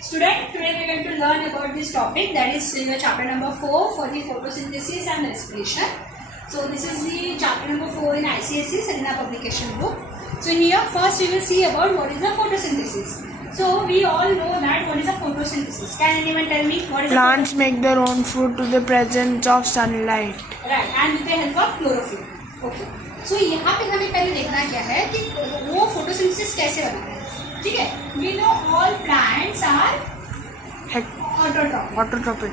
Student, today we are going to learn about this topic, that is chapter number 4 for the photosynthesis and respiration. So this is the chapter number 4 in ICSE Selina publication book. So here first we will see about what is the photosynthesis. So we all know that what is a photosynthesis. Can anyone tell me what is Plants make their own food to the presence of sunlight. Right, and with the help of chlorophyll. Okay. So यहाँ पे हमें पहले देखना क्या है कि वो photosynthesis कैसे बनता है. ठीक है. We know all plants are autotrophic.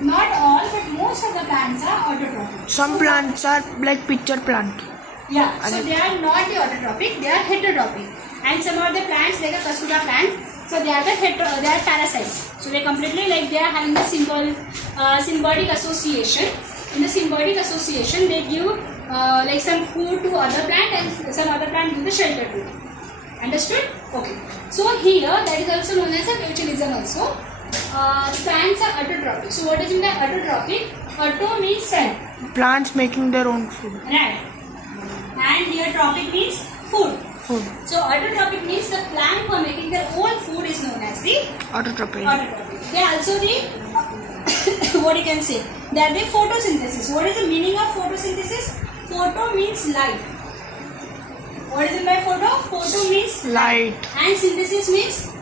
Not all, but most of the plants are autotrophic. Some plants are like picture plant. Yeah. So they are not the autotrophic; they are heterotrophic. And some of the plants, like a Kasuga plant, so they are they are parasites. So they completely they are having the symbiotic association. In the symbiotic association, they give some food to other plant and some other plant give the shelter to it. Understood? Okay. So here that is also known as a mutualism also. Plants are autotrophic. So what is in the autotrophic? Auto means self. Plants making their own food. Right. And here trophic means food. So autotrophic means the plant who are making their own food is known as the Autotrophic. They are also the what you can say, they are the photosynthesis. What is the meaning of photosynthesis? Photo means light. What is it by photo? Photo means Light. And synthesis means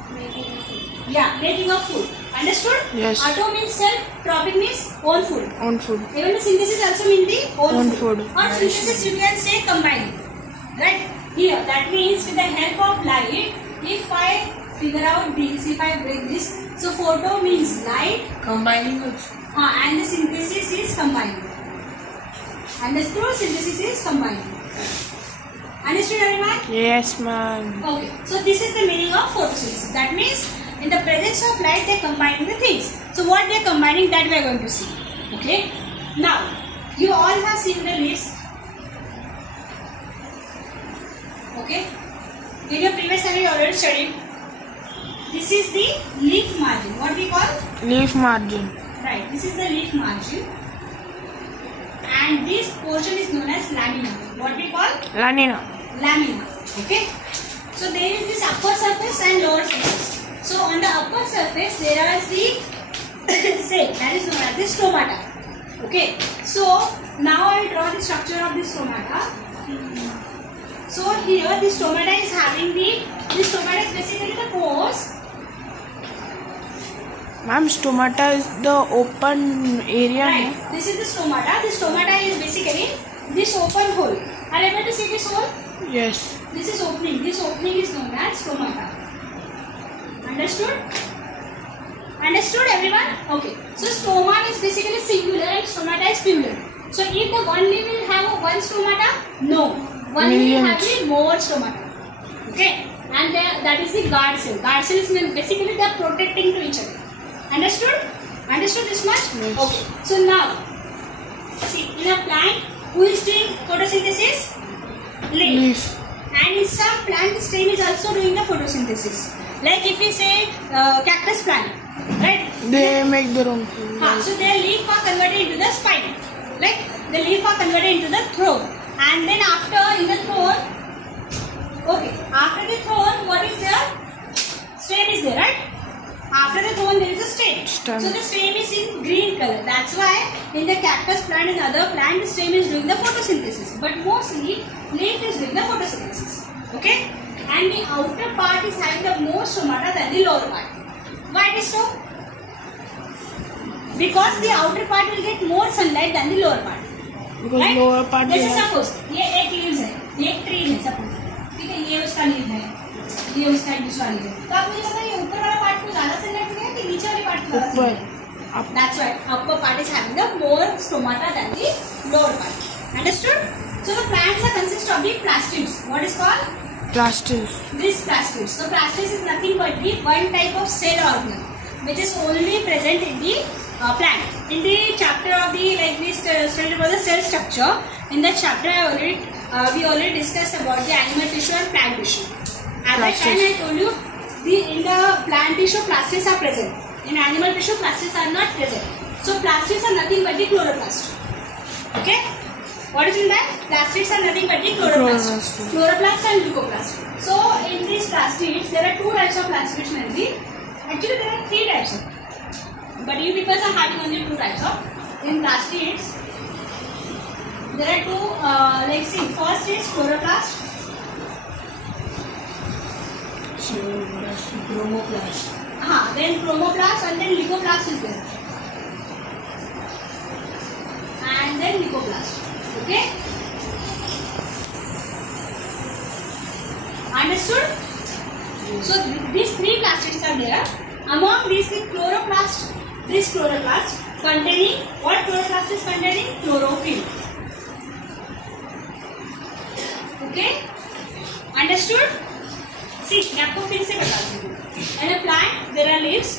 making of food. Understood? Yes. Auto means self, tropic means own food. Own food. Even the synthesis also means the own food. Or synthesis you can say combining. Right? Here, that means with the help of light, if I figure out this, if I break this, so photo means light. Combining also. And the synthesis is combining. Understood? Synthesis is combining. Understood everyone? Yes, ma'am. Okay. So this is the meaning of photosynthesis. That means in the presence of light they are combining the things. So what they are combining, that we are going to see. Okay. Now, you all have seen the list. Okay. In your previous time you already studied. This is the leaf margin. What we call? Leaf margin. Right. This is the leaf margin. And this portion is known as lamina. What we call? Lamina. Okay. So there is this upper surface and lower surface. So on the upper surface there is the cell, that is known as the stomata. Okay. So now I will draw the structure of the stomata. So here the stomata is having the stomata is basically the pores. Ma'am, stomata is the open area. Right. This is the stomata. The stomata is basically this open hole. Are you able to see this hole? Yes. This is opening. This opening is known as stomata. Understood? Understood everyone? Okay. So stoma is basically singular and stomata is plural. So if the one leaf will have one stomata, no. One leaf will have the more stomata. Okay. And that is the guard cell. Guard cell is basically they are protecting to each other. Understood? Understood this much? Yes. Okay. So now, see, in a plant, who is doing photosynthesis? Leaf. And in some plant, the stem is also doing the photosynthesis. Like if we say cactus plant, right? They make their own food. So their leaf are converted into the spine. Like the leaf are converted into the thorn. And then after in the thorn, okay, after the thorn, what is there? Stem is there, right? After the thorn, there is a stem. So the stem is in green color. That's why in the cactus plant and other plant, the stem is doing the photosynthesis. But mostly, leaf is doing the photosynthesis. Okay? And the outer part is having the more stomata than the lower part. Why it is so? Because the outer part will get more sunlight than the lower part. Because right? lower part. जैसे suppose ये एक leaves है, ये एक tree है suppose, ठीक है, ये उसका leaf है, ये उसका दूसरा leaf है. तो आप मुझे बताइए ये ऊपर वाला part को ज़्यादा sunlight मिलेगा कि नीचे वाली part को ज़्यादा sunlight? That's why upper part is having the more stomata than the lower part. Understood? So the plants are consist of the plastids. What is called? Plastids. This plastids. So plastids is nothing but the one type of cell organ which is only present in the plant. In the chapter of the we studied about the cell structure. In that chapter we already discussed about the animal tissue and plant tissue. At that time I told you in the plant tissue plastids are present. In animal tissue plastids are not present. So plastids are nothing but the chloroplast. Okay? What is in that? Plastids are nothing but the chloroplast. Chloroplast and leucoplast. So in these plastids, there are two types of plastids mainly. Actually, there are but you people are having only two types of. In plastids, there are two, like see, first is chloroplast. Chromoplast. Then chromoplast and then leucoplast is there. And then leucoplast. Okay? Understood? So these three plastids are there. Among these chloroplast containing, what chloroplast is containing? Chlorophyll. Okay? Understood? See, मैं आपको फिर से बताती हूँ. In a plant, there are leaves.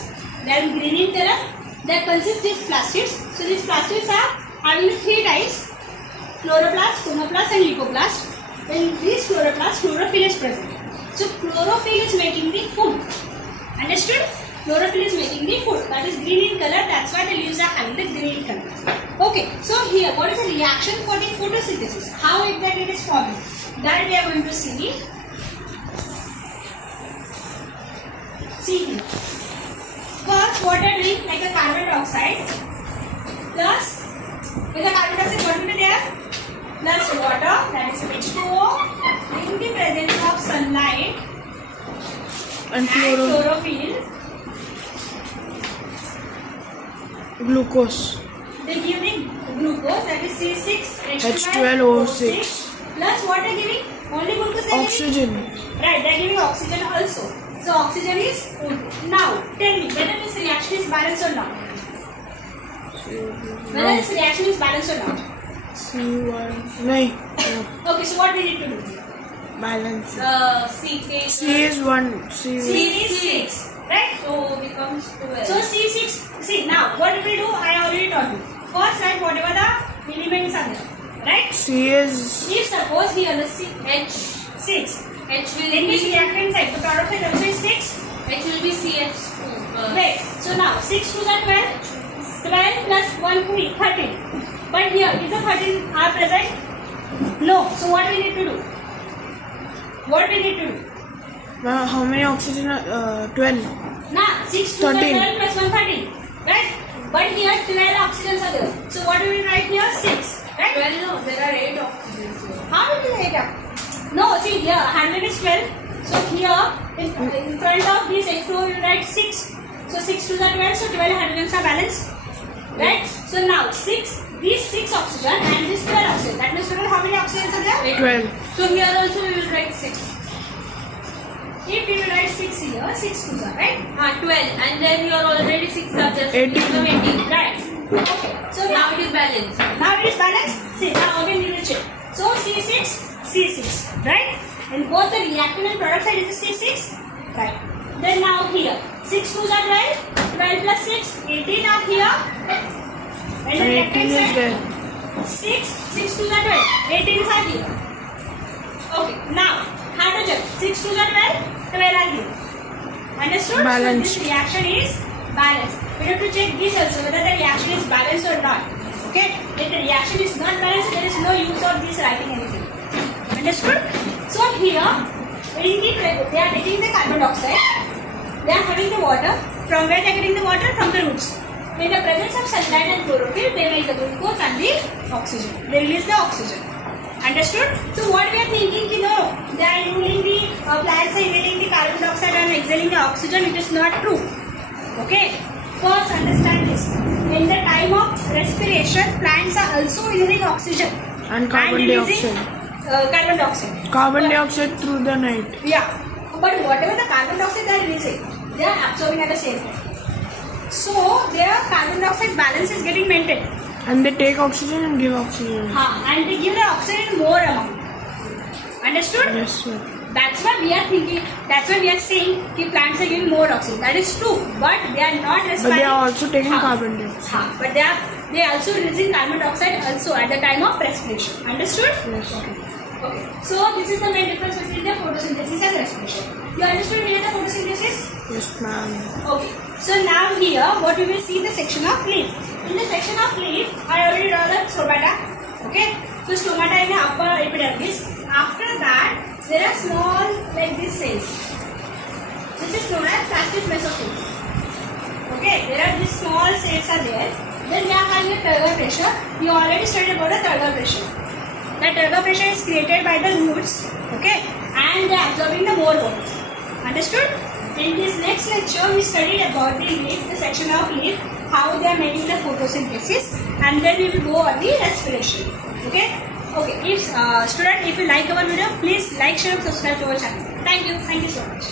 They are green in color. That consists these plastids. So these plastids are having three types: chloroplast, chromoplast, and leucoplast. In these chloroplast, chlorophyll is present. So chlorophyll is making the food. Understood? Chlorophyll is making the food. That is green in color. That's why the leaves are having the green color. Okay. So here, what is the reaction for the photosynthesis? How exactly it is forming? That we are going to see. See here. First, water drink like a carbon dioxide plus, with the carbon dioxide, what will be there? Plus water, that is H2O, in the presence of sunlight And chlorophyll. Glucose. They give the glucose, that is H12O6. Plus what they are giving? Only glucose they are Oxygen. giving? Right, they are giving oxygen also. So oxygen is now. Tell me whether this reaction is balanced or not. Whether this reaction is balanced or not. C1. No. Okay, so what we need to do? Balance. C C is 1. C C is 6, right? So becomes 12. So C6. See now, what do we do? I already told you. First, write whatever the elements are there, right? C is. If suppose here the C H 6. H will In this be reactant side, the product side also is 6. H will be CH2. Wait, so now 6 to the 12. 12 plus 1 to 13. But here, is the 13 are present? No. So what we need to do? What we need to do? How many oxygen? 12. Nah, 6 to the 13. 12 plus 1 13. Right? But here 12 oxygens are there. So what do we write here? 6. Right? 12, no, there are 8 oxygens here. How do we write up? No, see here 100 is 12. So here in front of this H2O you write 6. So 6 to the 12, so 12 hydrogens are balanced. Right? So now 6, these 6 oxygen and this 12 oxygen. That means total how many oxygens are there? 12. So here also we will write 6. If you write 6 here, 6 to the right? 12, and then here already 6 are just 18. become 18. Right. Okay. So Now it is balanced. Now it is balanced. See, now again we will check. So C6, C6, right? And both the reactant and product side is C6, right? Then now here, 6 to the 12, 12 plus 6, 18 are here. And the 18 reactant is side, there. 6 to the 12, 18 is are here. Okay, now hydrogen, 6 to the 12, 12 are here. Understood? Balanced. So this reaction is balanced. We have to check this also whether the reaction is balanced or not. Okay? If the reaction is not balanced, there is no use of this writing anything. Understood? So here, they are taking the carbon dioxide, they are having the water. From where they are getting the water? From the roots. In the presence of sunlight and chlorophyll, they make the glucose and the oxygen. They release the oxygen. Understood? So what we are thinking, no, they are using the plants are emitting the carbon dioxide and exhaling the oxygen. It is not true. Okay? First, understand this. In the time of respiration, plants are also releasing oxygen And carbon releasing, dioxide. carbon dioxide. Carbon dioxide through the night. Yeah, but whatever the carbon dioxide they are releasing, they are absorbing at the same time. So their carbon dioxide balance is getting maintained. And they take oxygen and give oxygen. And they give the oxygen in more amount. Understood? Yes, sir. That's why we are thinking. That's why we are saying that plants are giving more oxygen. That is true, but they are not respiring. But they are also taking carbon dioxide. But they are also releasing carbon dioxide also at the time of respiration. Understood? Yes. Okay. So this is the main difference between the photosynthesis and respiration. You understood here the photosynthesis? Yes, ma'am. Okay. So now here, what we will see the section of leaf. In the section of leaf, I already draw the stomata. Okay. So stomata in the upper epidermis. After that, there are small like these cells. This is known as plastic mesophils. Okay. There are these small cells. cells are there. Then we are having a turgor pressure. We already studied about the turgor pressure. The turgor pressure is created by the roots, okay, and they are absorbing the more water. Understood? In this next lecture, we studied about the leaf, the section of leaf, how they are making the photosynthesis, and then we will go on the respiration. Okay? Okay. If student, if you like our video, please like, share, and subscribe to our channel. Thank you. Thank you so much.